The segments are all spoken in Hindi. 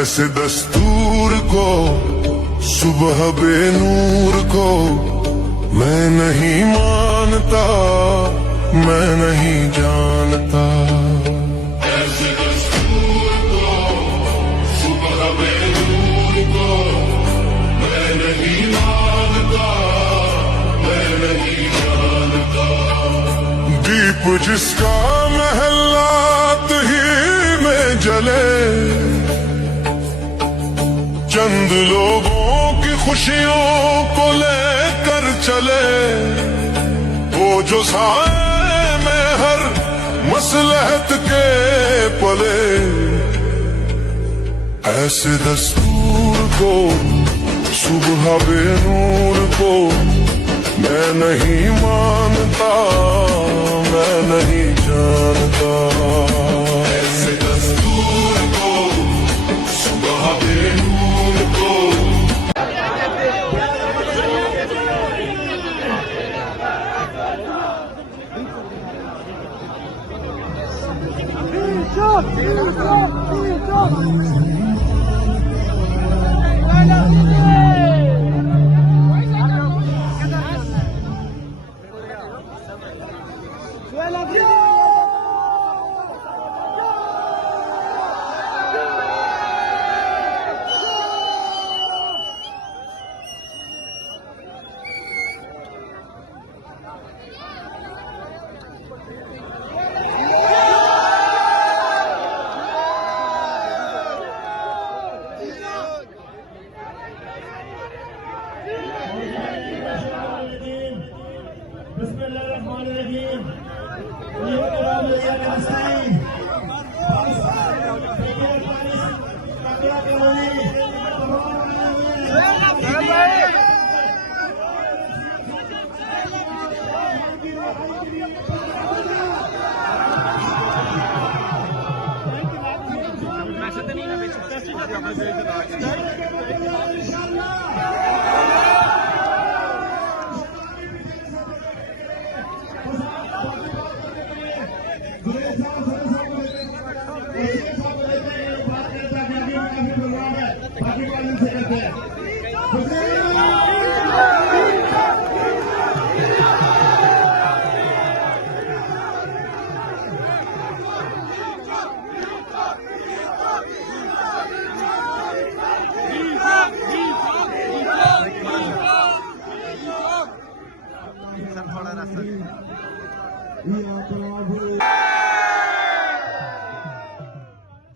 ऐसे दस्तूर को सुबह बेनूर को मैं नहीं मानता, मैं नहीं जानता। ऐसे दस्तूर को सुबह बेनूर को मैं नहीं मानता, मैं नहीं जानता। दीप जिसका महलात ही में जले, चंद लोगों की खुशियों को लेकर चले, वो जो साए में हर मसलहत के पले। ऐसे दस्तूर को सुबह बेनूर को मैं नहीं मानता, मैं नहीं जानता। ऐसे दस्तूर को सुबह बेनूर को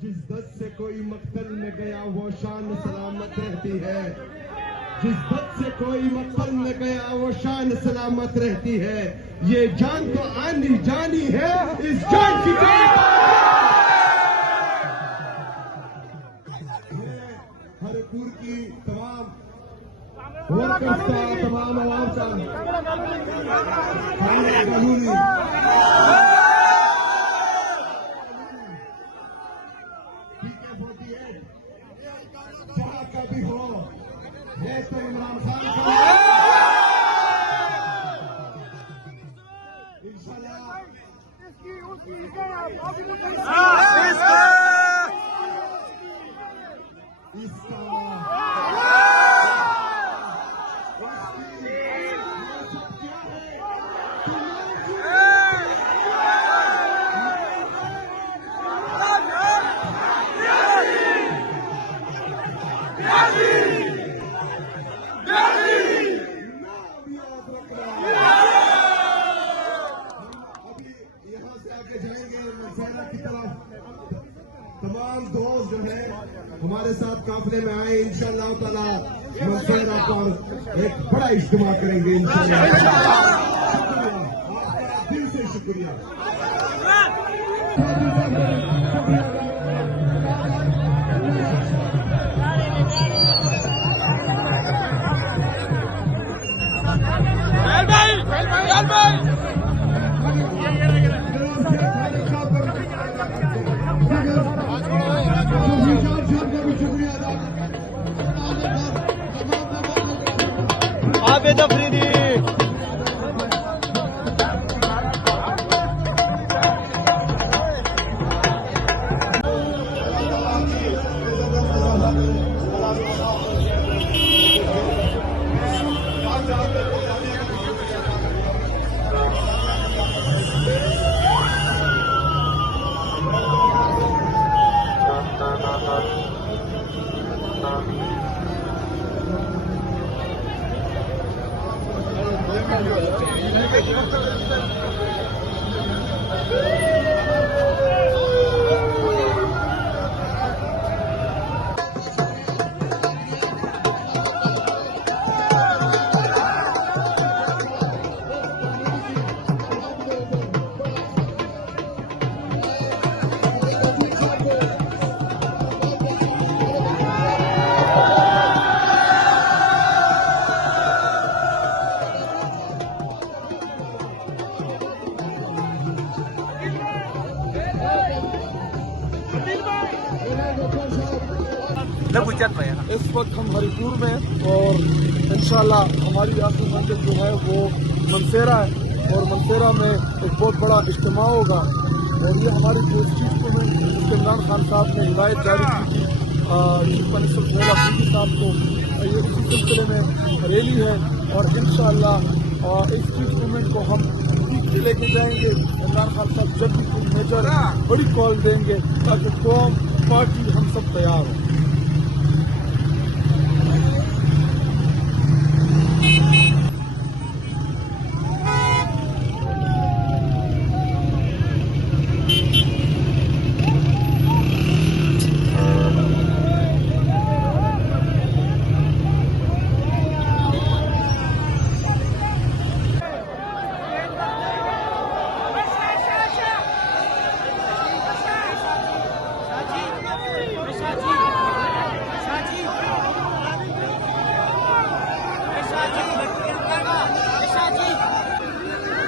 जिस दस्त से कोई मक्तल में गया वो शान सलामत रहती है। जिस दस्त से कोई मक्तल में गया वो शान सलामत रहती है। ये जान तो आनी जानी है, इस जान की हरपुर की तमाम वर्कर्स का, तमाम आवाम का जहाँ का भी हो, ये तो इमरान खान का इंशाल्लाह इसका तमाम दोस्त जो है हमारे साथ काफिले में आए, इंशाअल्लाह ताला मंसूरा पर एक बड़ा इज्तिमा करेंगे इंशाअल्लाह। आपका दिल से शुक्रिया। आबिद अफरीदी इस वक्त हम हरिपुर में और इंशाल्लाह हमारी आखिरी मंजिल जो है वो मनसेरा है और मनसेरा में एक बहुत बड़ा इज्तिमा होगा और ये हमारी जो चीफ मिनिस्टर इमरान खान साहब ने हिदायत जारी की थी चीफ मिनिस्टर सोहेल अफरीदी साहब को, ये इसी सिलसिले में रैली है और इंशाल्लाह इस चीफ मूवमेंट को हम पीछे लेके जाएंगे। इमरान खान साहब जब भी कोई मेजर बड़ी कॉल देंगे ताकि कौम पार्टी हम सब तैयार हों।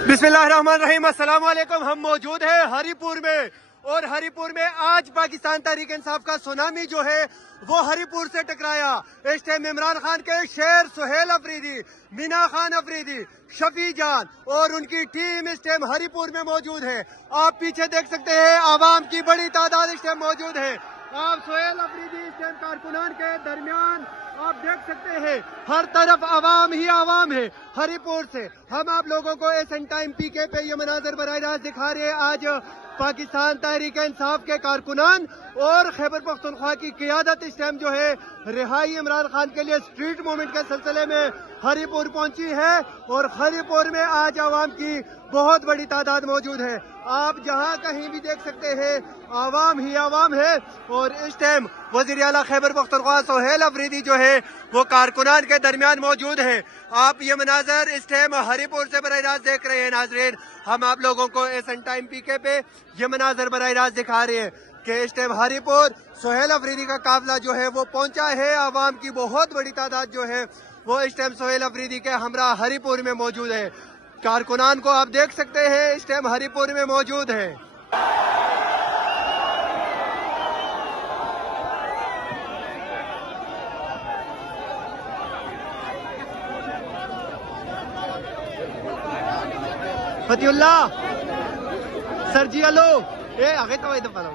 बिस्मिल्लाहिर्रहमानिर्रहीम, अस्सलाम वालेकुम। हम मौजूद हैं हरिपुर में और हरिपुर में आज पाकिस्तान तहरीक इंसाफ का सुनामी जो है वो हरिपुर से टकराया। इस टाइम इमरान खान के शेर सुहेल अफरीदी, मीना खान अफरीदी, शफी जान और उनकी टीम इस टाइम हरिपुर में मौजूद है। आप पीछे देख सकते हैं आवाम की बड़ी तादाद इस टाइम मौजूद है। आप सुहेल अफरीदी इस टाइम कारकुनान के दरमियान आप देख सकते हैं हर तरफ आवाम ही आवाम है। हरिपुर से हम आप लोगों को एसएन टाइम पीके पे ये मनाजर बराह रास्त दिखा रहे हैं। आज पाकिस्तान तहरीक इंसाफ के कारकुनान और खैबर पख्तूनख्वा की क़ियादत इस टाइम जो है रिहाई इमरान खान के लिए स्ट्रीट मूवमेंट के सिलसिले में हरिपुर पहुंची है और हरिपुर में आज आवाम की बहुत बड़ी तादाद मौजूद है। आप जहां कहीं भी देख सकते हैं आवाम ही आवाम है और इस टाइम वज़ीर आला खैबर पख्तूनख्वा सुहेल अफरीदी जो है वो कारकुनान के दरमियान मौजूद है। आप ये मनाजर इस टाइम हरिपुर से बराह रास्त देख रहे हैं। नाजरीन, हम आप लोगों को एसएन टाइम पीके पे ये मनाजर बराह रास्त दिखा रहे हैं कि इस टाइम हरिपुर सुहेल अफरीदी का काफिला जो है वो पहुंचा है। आवाम की बहुत बड़ी तादाद जो है वो इस टाइम सुहेल अफरीदी के हमरा हरिपुर में मौजूद है। कारकुनान को आप देख सकते हैं इस टाइम हरिपुर में मौजूद है। फतिउल्लाह सर जी, हेलो ए आगे तो इधर पालो।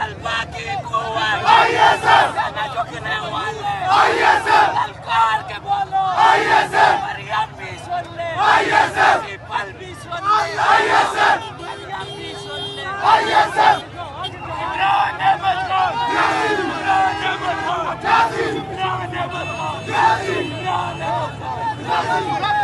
Salva Kiku! सेना झुकने वाले ललकार के बोलो मरियम भी सुन ले पीपल भी सुन ले मरियम भी सुन ले इमरान अहमद खान इमरान अहमद खान इमरान अहमद खान इमरान अहमद खान